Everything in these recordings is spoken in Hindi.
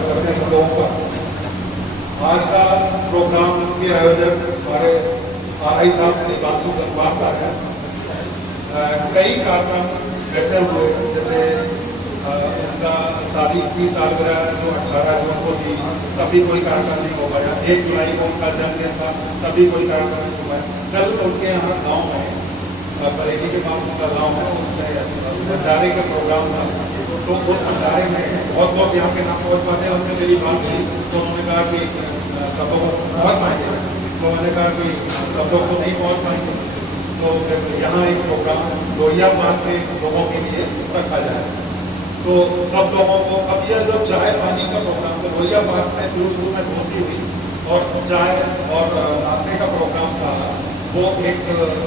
स्वागत करते हैं सब लोगों का। आज का प्रोग्राम के आयोजक हमारे RI साहब देवांशु गंगवार साहब हैं। कई कार्यक्रम ऐसे हुए जैसे उनका शादी की सालगिरह जो 18 जून को थी, तभी कोई कार्यक्रम नहीं हो पाया। 1 जुलाई को उनका जन्मदिन था, तभी कोई कार्यक्रम नहीं हो पाया। कल उनके यहाँ गाँव में बरेली के पास उनका गाँव है, उसमें भंडारे का प्रोग्राम था। तो उस भंडारे में बहुत लोग यहाँ के नाम पहुँच पाते हैं। उनसे मेरी बात थी तो उन्होंने कहा कि सब लोग पहुँच पाएंगे, तो मैंने कहा कि सब लोग तो नहीं पहुँच पाएंगे, तो फिर यहाँ एक प्रोग्राम लोहिया पार्क के लोगों के लिए रखा जाए। तो सब लोगों को अब यह जो चाय पानी का प्रोग्राम तो लोहिया पार्क में शुरू में दोस्ती हुई और चाय और नाश्ते का प्रोग्राम था, वो एक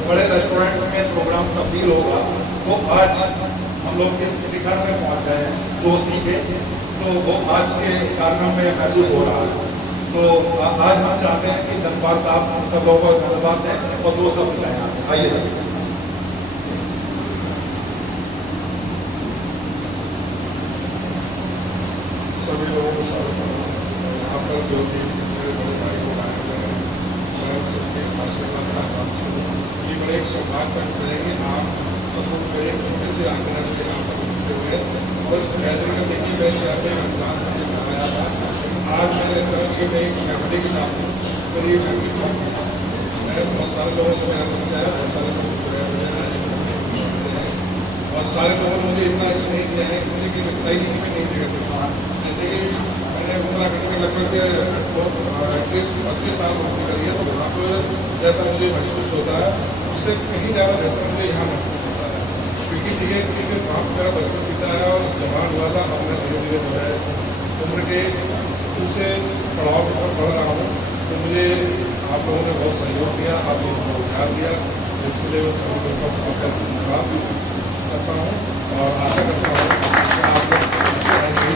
बड़े रेस्टोरेंट में प्रोग्राम तब्दील होगा। तो आज हम लोग इस शिखर में पहुंच गए हैं दोस्ती के, तो वो आज के कार्यक्रम में महसूस हो रहा है। तो आज हम चाहते हैं कि गंगवार साहब सब लोगों को धन्यवाद दें और 2 शब्द कहें। आइए। सभी लोगों को स्वागत करना। यहाँ पर जो भी मेरे बड़े भाई लोग आए हुए हैं, मैं सबके खास करना चाहता हूँ। ये बड़े एक सौभाग्य का विषय है कि आप सब लोग मेरे छोटे से आंकड़ा से आप सब जुड़े हुए हैं। बस बेहतर में देखिए वैसे आपने रमजान का जो बनाया था, आज मेरे तरफ ये मैं एक फैमिली के साथ हूँ। मेरी ये फैमिली मैं बहुत सारे लोगों से मेरा परिचय है, बहुत सारे लोग जुड़े हुए हैं और सारे लोगों ने मुझे इतना स्नेह दिया है कि मुझे कि लगता ही नहीं कि मैं नहीं देगा। जैसे कि मैंने उत्तराखंड में लगभग 32-32 साल नौकरी करी है, तो वहाँ पर जैसा मुझे महसूस होता है उससे कहीं ज़्यादा बेहतर मुझे यहाँ महसूस होता है। क्योंकि धीरे धीरे वहाँ पर मेरा बचपन बीता है और जवान हुआ था, अब मैं धीरे धीरे जो है उम्र के दूसरे पड़ाव की तरफ बढ़ रहा हूँ। तो मुझे आप लोगों ने बहुत सहयोग दिया, आप लोगों ने उद्धार दिया, इसके लिए मैं सभी लोगों का बहुत बहुत धन्यवाद करता हूँ और आशा करता हूँ कि आप लोग ऐसे ही।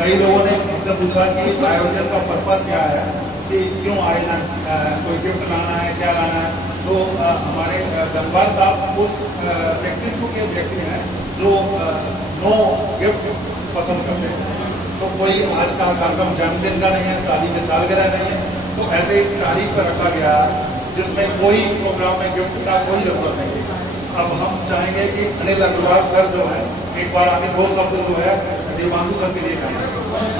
कई लोगों ने मुझसे पूछा कि आयोजन का पर्पस क्या है, कि क्यों आयोजन, कोई गिफ्ट लाना है, क्या लाना है। तो हमारे गंगवार साहब उस व्यक्तित्व के व्यक्ति हैं जो नो गिफ्ट पसंद करते हैं। तो कोई आज का कार्यक्रम जन्मदिन का नहीं है, शादी की सालगिरह नहीं है, तो ऐसे ही तारीख पर रखा गया जिसमें कोई प्रोग्राम में गिफ्ट का कोई जरूरत नहीं है। अब हम चाहेंगे कि अनिल अग्रवाल सर जो है एक बार आगे 2 शब्द जो है देवांशु सर के लिए कहें।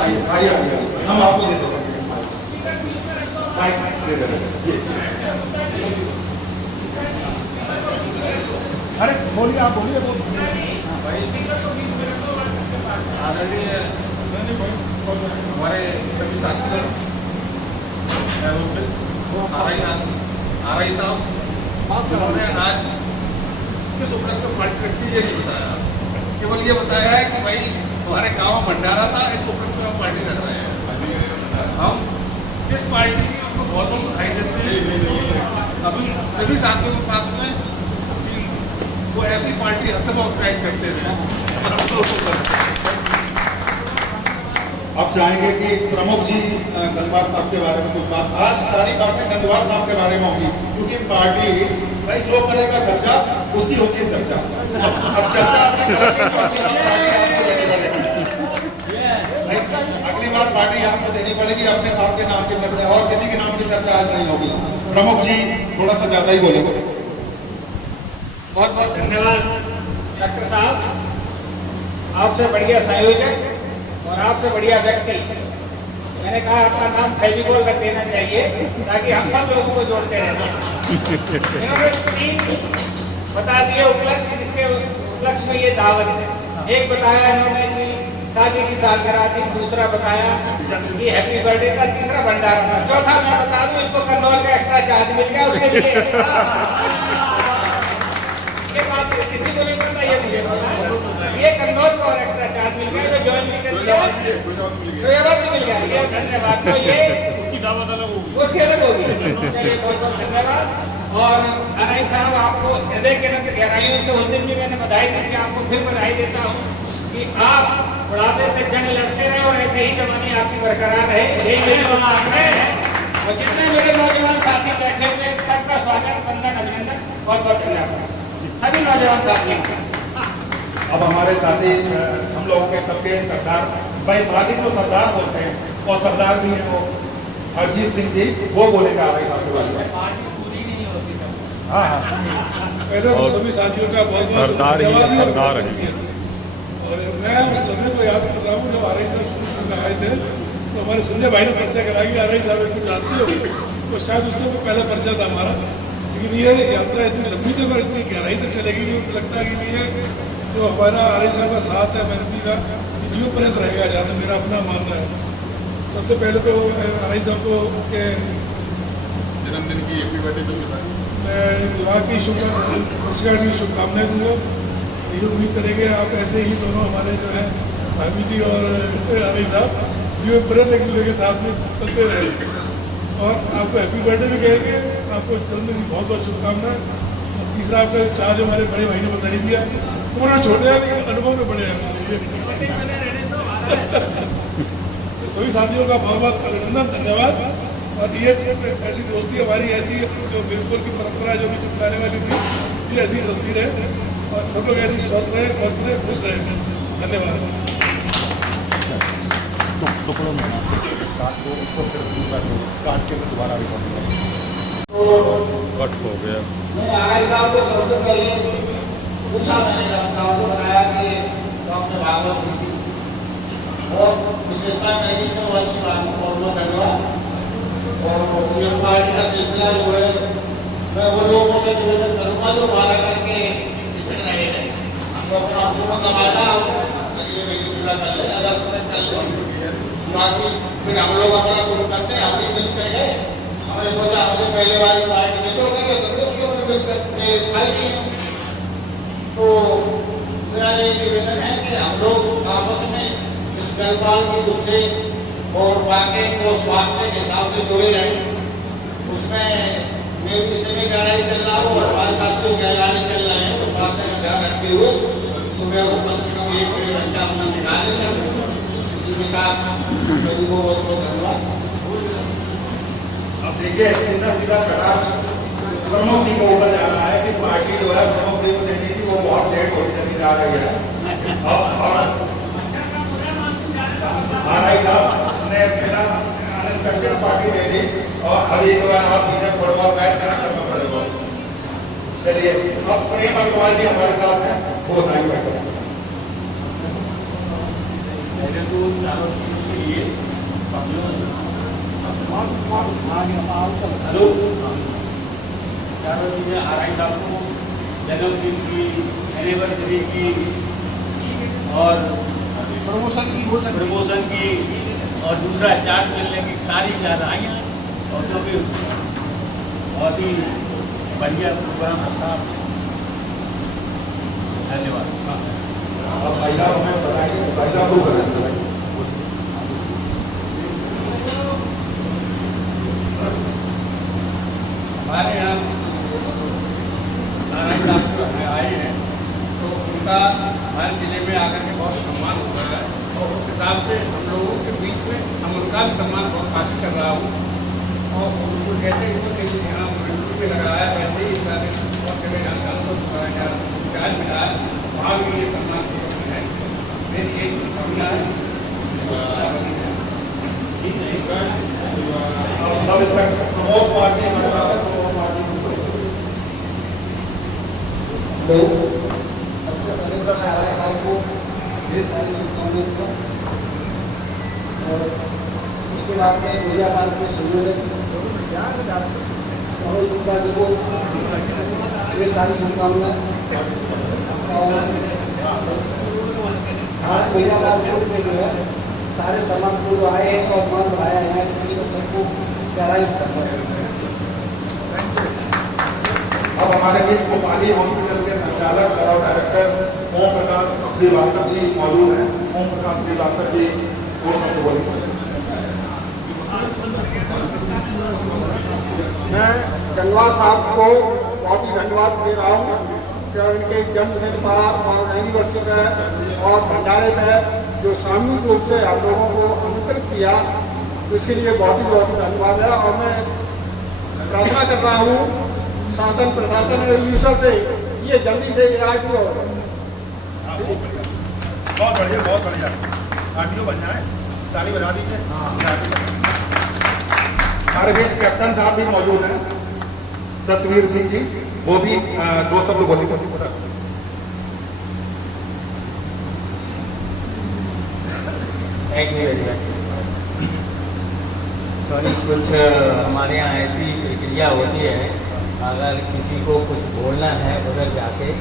आइए आइए आइए, हम आपको दे देंगे माइक दे देंगे। अरे बोलिए, आप बोलिए। हमारे सभी साथियों RI साहब जिन्होंने आज किस उपलक्ष्य में पार्टी रखी ये नहीं बताया, केवल ये बताया है कि भाई हमारे गांव में भंडारा था, इस उपलक्ष्य में हम पार्टी रख रहे हैं। हम किस पार्टी की हमको बहुत बहुत बधाई देते हैं अभी सभी साथियों के साथ में कि वो ऐसी पार्टी हद से बहुत ट्राई करते थे। अब चाहेंगे कि प्रमुख जी गंगवार साहब के बारे में कुछ बात। आज सारी बातें गंगवार साहब के बारे में होंगी, क्योंकि पार्टी भाई जो करेगा खर्चा उसकी होती है चर्चा। अब चर्चा आपने अगली बार पार्टी आपको देनी पड़ेगी, अपने आपके नाम की चर्चा, और किसी के नाम की चर्चा आज नहीं होगी। प्रमुख जी थोड़ा सा ज्यादा ही बोलेंगे। बहुत बहुत धन्यवाद डॉक्टर साहब, आपसे बढ़िया संयोजक और आपसे बढ़िया व्यक्ति। मैंने कहा अपना नाम फेविकोल रख देना चाहिए ताकि हम सब लोगों को जोड़ते रहते हैं। इन्होंने 3 बता दिए उपलक्ष्य, जिसके उपलक्ष्य में ये दावत है। एक बताया इन्होंने कि शादी की सालगिरह थी, दूसरा बताया कि हैप्पी बर्थडे था, तीसरा भंडारा था, चौथा मैं बता दूं इनको कन्नौज का एक्स्ट्रा चार्ज मिल गया उसके लिए। ये बात किसी को नहीं पता, ये मुझे पता। ये कन्नौज का और एक्स्ट्रा चार्ज मिल गया, जो ज्वाइन भी कर दिया, तो मिल गया। ये धन्यवाद, तो ये उसकी अलग होगी। चलिए बहुत बहुत धन्यवाद। और RI साहब आपको हृदय के अंदर गहराइयों से उस दिन भी मैंने बधाई दी थी, आपको फिर बधाई देता हूँ कि आप बुढ़ापे से जंग लड़ते रहे और ऐसे ही जवानी आपकी बरकरार रहे, यही मेरी शुभकामनाएं हैं। और जितने मेरे नौजवान साथी बैठे हुए सबका स्वागत, वंदन, अभिनंदन, बहुत बहुत धन्यवाद सभी नौजवान साथियों। अब हमारे साथी हम लोगों के सबके सरदार भाई मालिक को सरदार बोलते हैं और सरदार भी है वो अजीत सिंह जी, वो बोलेगा आ रही आपके बारे में। हाँ हाँ पहले तो सभी साथियों का बहुत बहुत सरदार ही धन्यवाद सरदार है। और मैं उस लम्हे को याद कर रहा हूँ जब आरआई साहब शुरू में आए थे, तो हमारे संजय भाई ने पर्चा कराया कि आरआई साहब इनको जानते हो, तो शायद उसने वो पहला पर्चा था हमारा। लेकिन ये यात्रा इतनी लंबी थी पर इतनी गहराई तक चलेगी कि लगता है कि ये जो हमारा आरआई साहब का साथ है एमएनपी का, ये जीव पर्यंत रहेगा, जहाँ तक मेरा अपना मानना है। सबसे पहले तो आरआई साहब को के जन्मदिन की हैप्पी बर्थडे तो बताएं। मैं विवाह की वर्षगांठ की शुभकामनाएं दूंगा। ये उम्मीद करेंगे आप ऐसे ही दोनों हमारे जो है भाभी जी और आरआई साहब जीवन पर्यंत एक दूसरे के साथ में चलते रहे। और आपको हैप्पी बर्थडे भी कहेंगे, आपको जन्मदिन की बहुत बहुत शुभकामनाएं। और तीसरा आपका चार्ज हमारे बड़े भाई ने बता ही दिया, उम्र में छोटे हैं लेकिन अनुभव में बड़े हैं हमारे ये। सभी साथियों का बहुत बहुत अभिनंदन, धन्यवाद। और ये ऐसी दोस्ती हमारी ऐसी जो बिल्कुल की परंपरा जो भी चिपकाने वाली थी, ये ऐसी चलती रहे और सब लोग ऐसी स्वस्थ रहे, मस्त रहे, खुश रहे। धन्यवाद। टुकड़ों में काट को उसको फिर दूसरा काट के दोबारा रिकॉर्डिंग कट हो गया। मैं आरआई साहब को सबसे पहले पूछा, मैंने डॉक्टर साहब को बताया कि गाँव में भागवत हुई थी और विशेषता करेगी तो बहुत अच्छी बात, बहुत बहुत धन्यवाद। और ये पार्टी का सिलसिला जो है मैं वो लोगों से निवेदन करूँगा जो वादा करके इसे रहे हैं। हम लोग अपना पूर्ण का वादा अगले महीने पूरा कर ले, अगस्त तक कर ले, बाकी फिर हम लोग अपना शुरू करते हैं। हमने मिस कर गए, हमने सोचा हमने पहले वाली पार्टी मिस हो गई, तो क्यों मिस करते खाएगी। तो मेरा ये निवेदन है कि हम लोग आपस में इस गलपाल के गुस्से और बाकी जो स्वास्थ्य के हिसाब से जुड़े रहे, उसमें मैं भी इसलिए गहराई चल रहा हूँ और हमारे साथ जो गहराई चल रहे हैं, तो स्वास्थ्य का ध्यान रखते हुए सुबह को कम से कम 1 घंटा अपना निकाले सब। इसी के साथ सभी को बहुत बहुत धन्यवाद। अब देखिए सीधा सीधा कटाक्ष प्रमुख जी को ऊपर जा रहा है कि पार्टी जो है प्रमुख जी को देनी थी, वो बहुत लेट होती चली जा रही है। और आरआई साहब ने बिना अनएक्सपेक्टेड पार्टी दे दी और अभी जो है आप मुझे फुटबॉल मैच करना पड़ेगा। चलिए अब प्रेम अग्रवाल जी हमारे साथ हैं, वो बताएंगे वैसे। पहले तो चारों चीज़ों के लिए हेलो चारों चीज़ें आरआई साहब को जन्मदिन की, एनिवर्सरी की और प्रमोशन की और दूसरा चार्ज मिलने की सारी याद आई हैं। और क्योंकि बहुत ही बढ़िया प्रोग्राम था। धन्यवाद। अब भाई साहब हमें बताएंगे, भाई साहब को करेंगे। हमारे यहाँ नारायण साहब जो आए हैं, तो उनका हमारे जिले में आकर के बहुत सम्मान हो रहा है और उस हिसाब से हम लोगों के बीच में हम उनका भी सम्मान बहुत काफी कर रहा हूँ। और उनको जैसे यहाँ मंडली में लगाया, वैसे ही सारे बहुत जगह जानकारों को चार्ज मिला है, वहाँ भी ये सम्मान है। मेरी एक भावना है। अब सब इंस्पेक्टर प्रमोद कुमार जी हमारे साथ हैं, प्रमोद कुमार जी को सबसे पहले तो मैं आरआई साहब को ढेर सारी शुभकामनाएं दूंगा और उसके बाद में भैया पाल के संयोजक मनोज गुप्ता जी को ढेर सारी शुभकामनाएं और हमारे भैया पाल ग्रुप में जो है सारे समाज को जो आए हैं और मान बढ़ाया है, इसके लिए सबको गहराई से धन्यवाद। अब हमारे बीच भोपाली हॉस्पिटल के संचालक और डायरेक्टर ओम प्रकाश श्रीवास्तव जी मौजूद हैं। ओम प्रकाश श्रीवास्तव जी वो शब्द बोलेंगे। मैं गंगवा साहब को बहुत ही धन्यवाद दे रहा हूँ कि उनके जन्मदिन पर और एनिवर्सरी में और भंडारे में जो सामूहिक रूप से हम लोगों को आमंत्रित किया, इसके लिए बहुत ही धन्यवाद है। और मैं प्रार्थना कर रहा हूँ शासन प्रशासन और ईश्वर से ये जल्दी से ये आज पूरा होगा। बहुत बढ़िया, बहुत बढ़िया। आरटीओ बन जाए, ताली बजा दीजिए। हमारे बीच कैप्टन साहब भी मौजूद हैं, सतवीर सिंह जी, वो भी 2 शब्द बोलेंगे। Thank you very much. Sorry, कुछ हमारे यहाँ ऐसी प्रक्रिया होती है, अगर किसी को कुछ बोलना है उधर जाके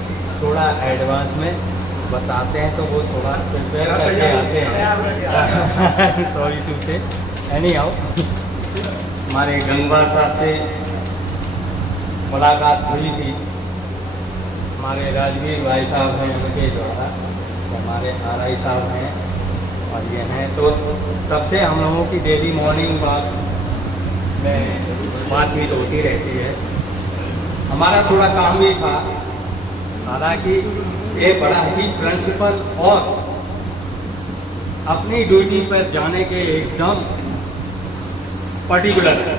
थोड़ा एडवांस में बताते हैं तो वो थोड़ा प्रिपेयर करके आते हैं। सॉरी टू से एनी हाउ, हमारे गंगवार साहब से मुलाकात हुई थी, हमारे राजवीर भाई साहब हैं उनके द्वारा, हमारे आरआई साहब हैं और ये हैं, तो तब से हम लोगों की डेली मॉर्निंग वॉक में बातचीत होती रहती है। हमारा थोड़ा काम भी था, हालांकि ये बड़ा ही प्रिंसिपल और अपनी ड्यूटी पर जाने के एकदम पर्टिकुलर है।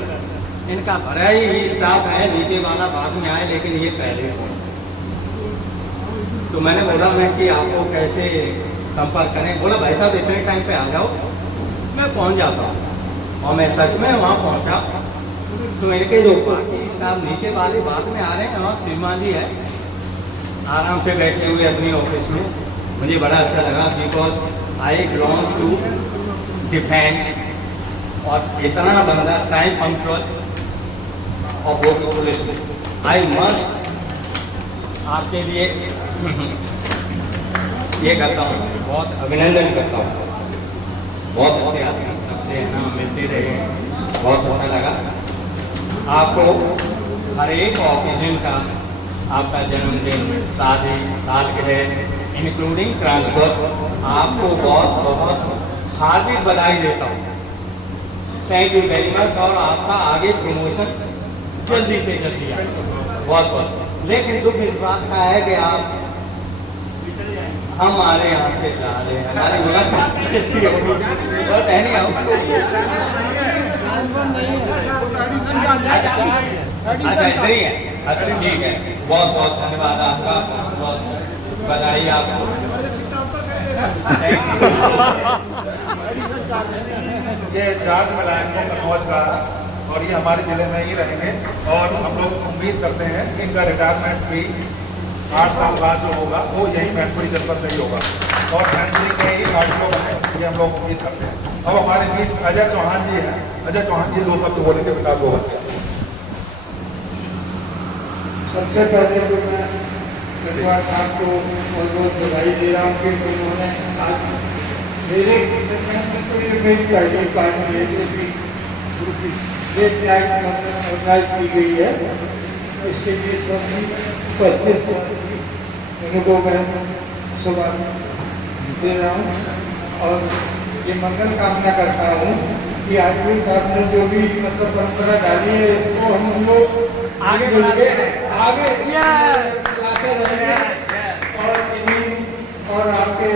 इनका बड़ा ही स्टाफ है, नीचे वाला बाद में आए लेकिन ये पहले पहुंचे। तो मैंने बोला मैं कि आपको कैसे संपर्क करें, बोला भाई साहब इतने टाइम पे आ जाओ, मैं पहुंच जाता हूँ। और मैं सच में वहाँ पहुँचा तो मेरे के जो बाकी स्टाफ नीचे वाले बाद में आ रहे हैं और श्रीमान जी है आराम से बैठे हुए अपनी ऑफिस में। मुझे बड़ा अच्छा लगा because I belong to defence और इतना बंदा टाइम पंक्चुअल और वो भी पुलिस में, आई मस्ट आपके लिए ये करता हूँ, बहुत अभिनंदन करता हूँ। बहुत अच्छे आदमी, अच्छे ना मिलते रहे, बहुत अच्छा लगा। आपको हर एक ऑकेजन का, आपका जन्मदिन, शादी, सालगिरह इंक्लूडिंग ट्रांसफर, आपको बहुत बहुत हार्दिक बधाई देता हूँ। Thank you very much. और आपका आगे प्रमोशन जल्दी से जल्दी आए, बहुत बहुत। लेकिन दुख इस बात का है कि आप हमारे यहाँ से जा रहे हैं, हमारी मुलाकात कैसी होगी बहुत है नहीं अच्छा इधर ही है, अच्छा ठीक है, बहुत बहुत धन्यवाद आपका, बहुत बधाई आपको। ये जॉर्ज मलायन को कन्नौज का और ये हमारे जिले में ही रहेंगे और हम लोग उम्मीद करते हैं कि इनका रिटायरमेंट भी 8 साल बाद जो होगा वो यही मैनपुरी जनपद में ही होगा और मैनपुरी के ही आरटीओ बने, ये हम लोग उम्मीद करते हैं। अब हमारे बीच अजय चौहान जी हैं, अजय चौहान जी 2 शब्द बोलेंगे, विकास गोवन। सबसे पहले तो मैं गंगवार साहब को बहुत बहुत बधाई दे रहा हूँ कि उन्होंने आज मेरे तो ये मेरी पहली पार्टी है जो कि डेट नाइट ऑर्गेनाइज की गई है, इसके लिए सभी उपस्थित उनको मैं शुभकामनाएं दे रहा हूँ और ये मंगल कामना करता हूँ कि आरटीओ साहब ने जो भी मतलब परंपरा डाली है इसको हम लोग आगे लाते रहेंगे और इन्हीं और आपके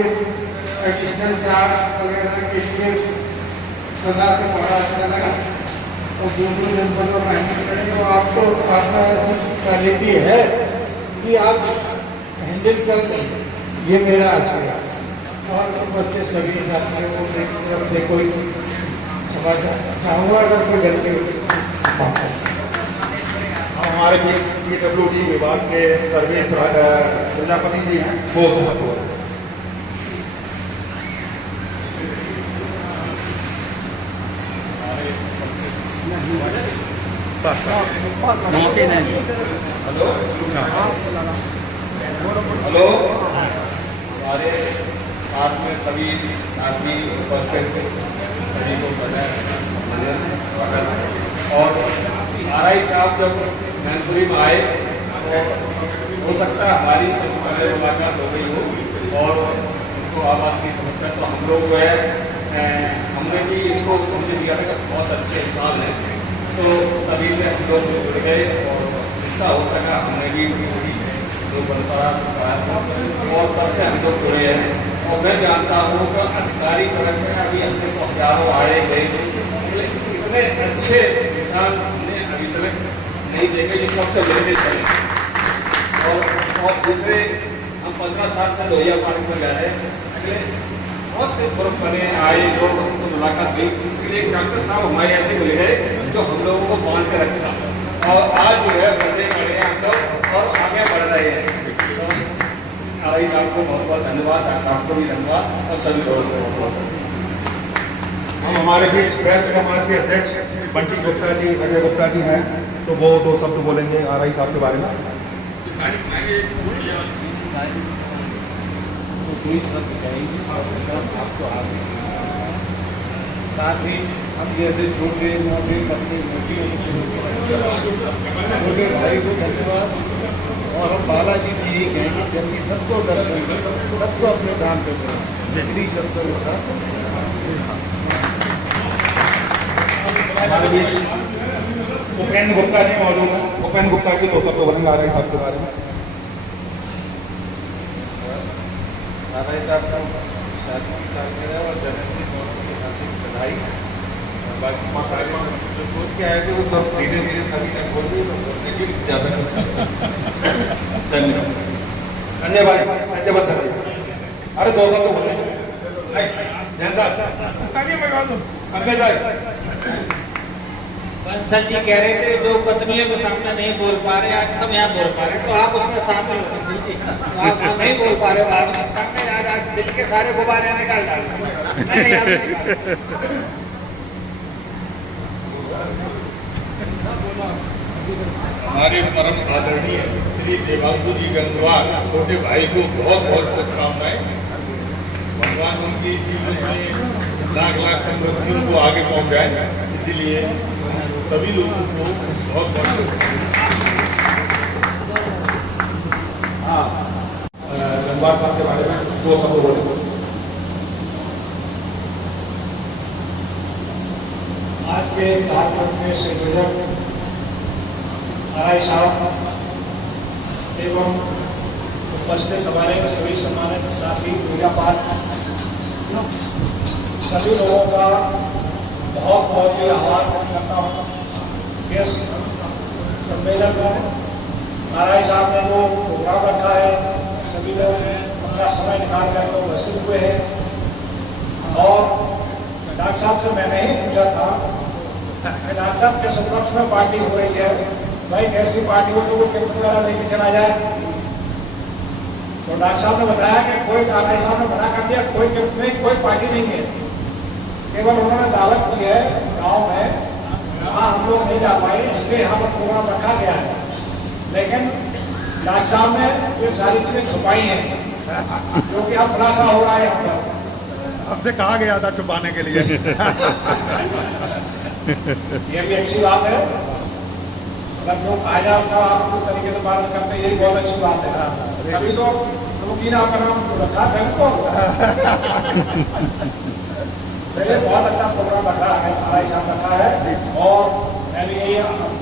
एडिशनल चार्ज वगैरह के लिए सुना के बड़ा अच्छा लगा और जो जनपदों में हैंडल करेंगे वो आपको आपका ऐसी क्वालिटी है कि आप हैंडल कर लें, ये मेरा आशीर्वाद। और बच्चे सभी साथियों को मेरी तरफ से कोई समझ चाहूँगा अगर कोई गलती हो। हमारे बीच PWD विभाग के सर्विस प्रजापति जी हैं, वो तो मतलब हेलो, हमारे साथ में सभी साथी उपस्थित सभी को और आरआई साहब जब मैनपुरी में आए तो हो सकता है हमारी सबसे पहले मुलाकात हो गई हो और उनको आवाज़ की समस्या, तो हम लोग जो है हमने भी इनको समझ दिया था कि बहुत अच्छे इंसान हैं, तो तभी से हम लोग जुड़ गए और जितना हो सका हमने भी पूरी जो परंपरा सिखाया और तब से हम लोग जुड़े हैं। और मैं जानता हूँ कि अधिकारी वर्ग में अभी अपने को हजारों आए गए, लेकिन इतने अच्छे इंसान हमने अभी तक नहीं देखे जो सबसे मिलने चले। और दूसरे हम 15 साल से लोहिया पार्क में गए हैं, के बहुत से ग्रुप बने आए लोग उनको मुलाकात हुई, फिर एक डॉक्टर साहब हमारे ऐसे मिल गए जो हम लोगों को बांध के रखा और आज जो है बढ़ते बढ़े हम लोग और आगे बढ़ रहे हैं। तो आरआई साहब को बहुत बहुत धन्यवाद, डॉक्टर साहब को भी धन्यवाद और सभी लोगों को बहुत बहुत। हम हमारे बीच प्रेस समाज के अध्यक्ष बंटी गुप्ता जी, अजय गुप्ता जी हैं, तो वो 2 शब्द बोलेंगे आरआई साहब के बारे में। साथ ही हम जैसे छोटे मोटे अपने छोटे भाई को धन्यवाद। और हम बालाजी की यही कहेंगे जल्दी सबको दर्शन करें, सबको अपने काम पे करें, जल्दी सबको होता। हमारे बीच उपेंद्र गुप्ता जी मौजूद हैं। उपेंद्र गुप्ता जी 2 शब्द बोलेंगे आरआई साहब के बारे में। आरआई साहब का शादी की सालगिरह और जन्मदिन दोनों की हार्दिक बधाई। बाकी कार्य जो सोच के आए थे वो सब धीरे धीरे सभी ने बोल दिए, तो बोलने की ज़्यादा कुछ नहीं। धन्यवाद। धन्यवाद संजय बंसल जी। अरे 2 शब्द बोलेंगे जैन साहब, पंकज भाई। बंसल जी कह रहे थे जो पत्नियों के सामने नहीं बोल पा रहे आज सब यहाँ बोल पा रहे, तो आप उसमें शामिल हो बंसल जी। तो आप नहीं बोल पा रहे हो आपके सामने, आज दिल के सारे गुब्बारे निकाल डालो। नहीं आप निकाल। हमारे परम आदरणीय श्री देवांशु जी गंगवार छोटे भाई को बहुत बहुत शुभकामनाएं। भगवान उनकी जीवन में लाख लाख समृद्धि उनको आगे पहुंचाए, इसीलिए सभी लोगों को बहुत बहुत शुभकामनाएं। हाँ, गंगवार साहब के बारे में 2 शब्द बोलेंगे। आज के कार्यक्रम के संयोजक आरआई साहब एवं उपस्थित हमारे सभी सम्मानित साथी पूजा पाठ सभी लोगों का बहुत बहुत ही आभार व्यक्त करता हूँ। इस सम्मेलन में आरआई साहब ने जो प्रोग्राम रखा है, सभी लोग अपना समय निकाल कर उपस्थित हुए हैं। और डॉक्टर साहब से मैंने ही पूछा था कि डॉक्टर साहब के उपलक्ष्य में पार्टी हो रही है, भाई कैसी पार्टी हो तो वो टिकट वगैरह लेके चला जाए। तो डॉक्टर साहब ने बताया कि कोई आरआई साहब ने मना कर दिया, कोई टिकट नहीं, कोई पार्टी नहीं है। केवल उन्होंने दावत की है गांव में, वहाँ हम लोग नहीं जा पाए, इसलिए यहाँ पर प्रोग्राम रखा गया है। लेकिन डॉक्टर साहब ने ये सारी चीजें छुपाई हैं, क्योंकि अब खुलासा हो रहा है यहाँ पर। आपसे कहा गया था छुपाने के लिए। ये भी अच्छी बात है, मतलब जो कहा जाए उसका आप पूरी तरीके से पालन करते हैं, यही बहुत अच्छी बात है। अभी तो मुमकिन आपका नाम रखा है को पहले बहुत अच्छा प्रोग्राम रखा है, आरआई साहब रखा है। और मैं भी यही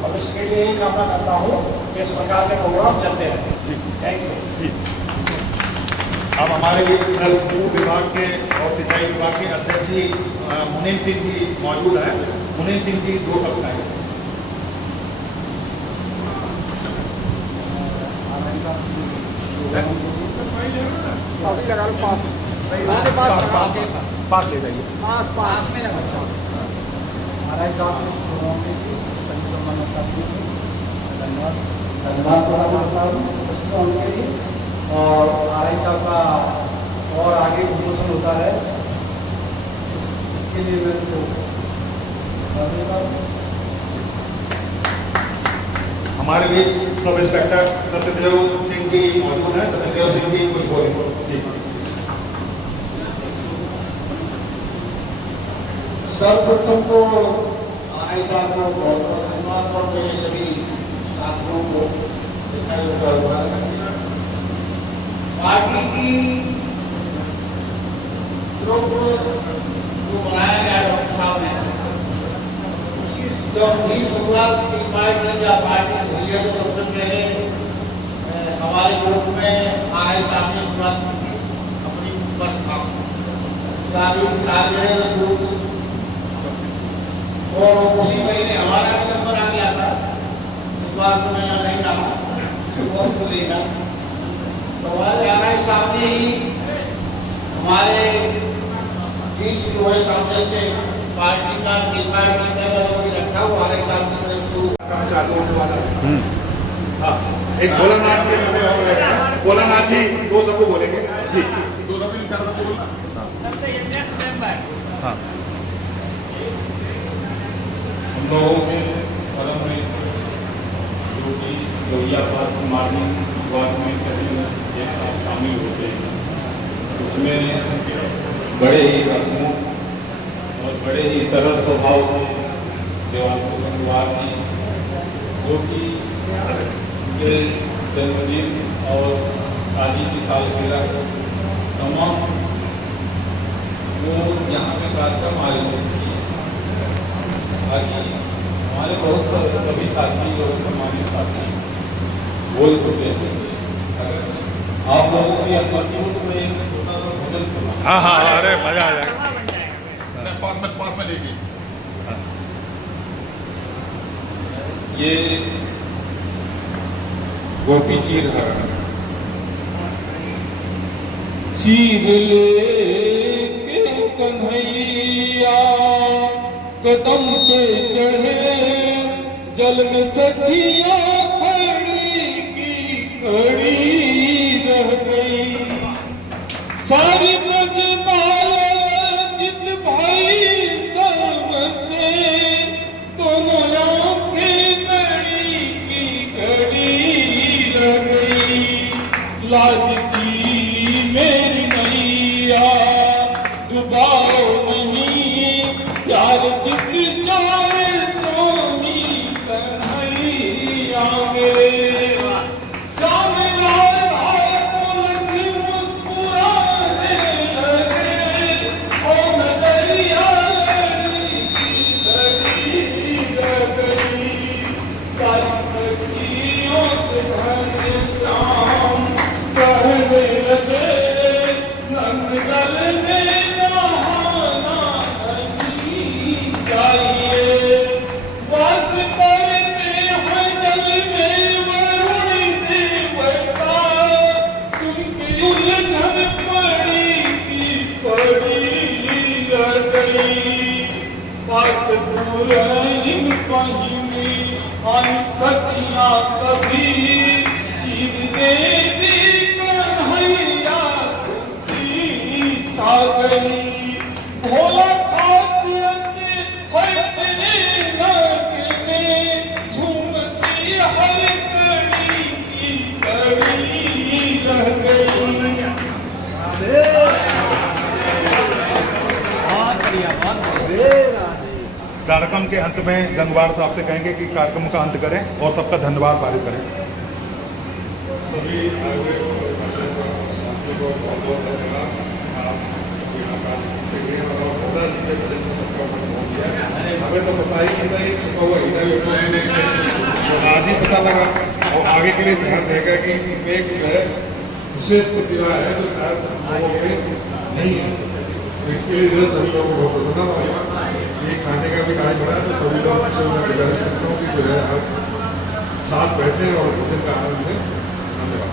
भविष्य के लिए यही कामना करता हूँ कि इस प्रकार के प्रोग्राम चलते रहे। Thank you. अब हमारे बीच जल पूर्व विभाग के और सिंचाई विभाग के अध्यक्ष जी मुनीम सिंह जी मौजूद हैं। मुनीम सिंह जी 2 शब्द कहेंगे। पास ले जाइए। पास में लगा। आरआई साहब ने प्रोग्राम में सभी सम्मान धन्यवाद करता हूँ उपस्थित होने के लिए। और आरआई साहब का और आगे प्रमोशन होता है, इसके लिए मैं उनको धन्यवाद। हमारे बीच सब इंस्पेक्टर सत्यदेव सिंह जी मौजूद हैं। सत्यदेव सिंह जी कुछ बोलेंगे। सर्वप्रथम तो आरआई साहब को बहुत बहुत धन्यवाद और मेरे सभी साथियों को पार्टी की ग्रुप जो बनाया गया डॉक्टर साहब ने, उसकी जब भी शुरुआत की पार्टी हुई है तो सबसे पहले हमारे ग्रुप में आरआई साहब ने शुरुआत की थी अपनी शादी की सालगिरह और उसी महीने हमारा भी नंबर आ गया था। इस बार तो मैं यहाँ नहीं रहा, बहुत सुनेगा। तो हमारे आरआई साहब ने ही हमारे बीच जो है सामने से पार्टी का जो भी रखा हुआ हमारे साथ की तरफ से चालू होने वाला है। हाँ, एक भोलानाथ के भोलानाथ जी 2 शब्द बोलेंगे जी। सबसे यंगेस्ट मेंबर। हाँ, हम लोगों के धर्म में जो कि लोहिया पाठ मॉर्निंग वॉक में कभी एक साथ शामिल होते हैं, उसमें बड़े ही रस्मों और बड़े ही सरल स्वभाव के देवालय गंगवार जी, जो कि उनके जन्मदिन और शादी की सालगिरह को तमाम वो यहाँ पे कार्यक्रम आयोजित किए, ताकि हमारे बहुत सभी साथी और हमारे साथी बोल चुके हैं। अगर आप लोगों की अनुमति हो तो मैं एक छोटा सा भजन सुना। हाँ हाँ, अरे मजा आ जाएगा। पास में लेगी ये गोपी चीर हरण चीर ले के कन्हैया कदम पे चढ़े जल में सखिया खड़ी की खड़ी रह गई सारी ब्रजबाल जित भाई सर्व से दोनों आंखें गड़ी की गड़ी रह गई लाज की मेरी नैया डुबाओ नहीं प्यार जित चारे स्वामी कन्हैया मेरे सामने राधा पुलकी मुस्कुराने लगे ओ नजरिया लड़ी की लड़ी रह गई सारी सखियों से घनश्याम कहने लगे नंदगल में नहाना नहीं चाहिए वास करते हैं जल में वरुण देवता सुन के उलझन पड़ी की पड़ी रह गई बात पूरी पहिनी आई सखियां सभी चीर दे दी कन्हैया खुदी छा गई भोला खासियत है तेरे नाक में झूमती हर कड़ी की कड़ी रह गई। कार्यक्रम के अंत में गंगवार साहब से कहेंगे कि कार्यक्रम का अंत करें और सबका धन्यवाद पारित करें। सभी आए हुए साथियों को बहुत बहुत धन्यवाद। आप यहाँ का सबका मन हो गया, हमें तो पता ही नहीं था ये छुपा हुआ हीरा भी आज ही पता लगा और आगे के लिए ध्यान रहेगा कि इनमें एक जो है विशेष प्रतिभा है जो शायद हम लोगों में नहीं है। तो इसके लिए जो है सभी लोगों को बहुत धन्यवाद। ये खाने का भी टाइम बना तो सभी लोग से मैं गुजारिश करता हूँ कि जो है आप साथ बैठे और भोजन का आनंद लें। धन्यवाद।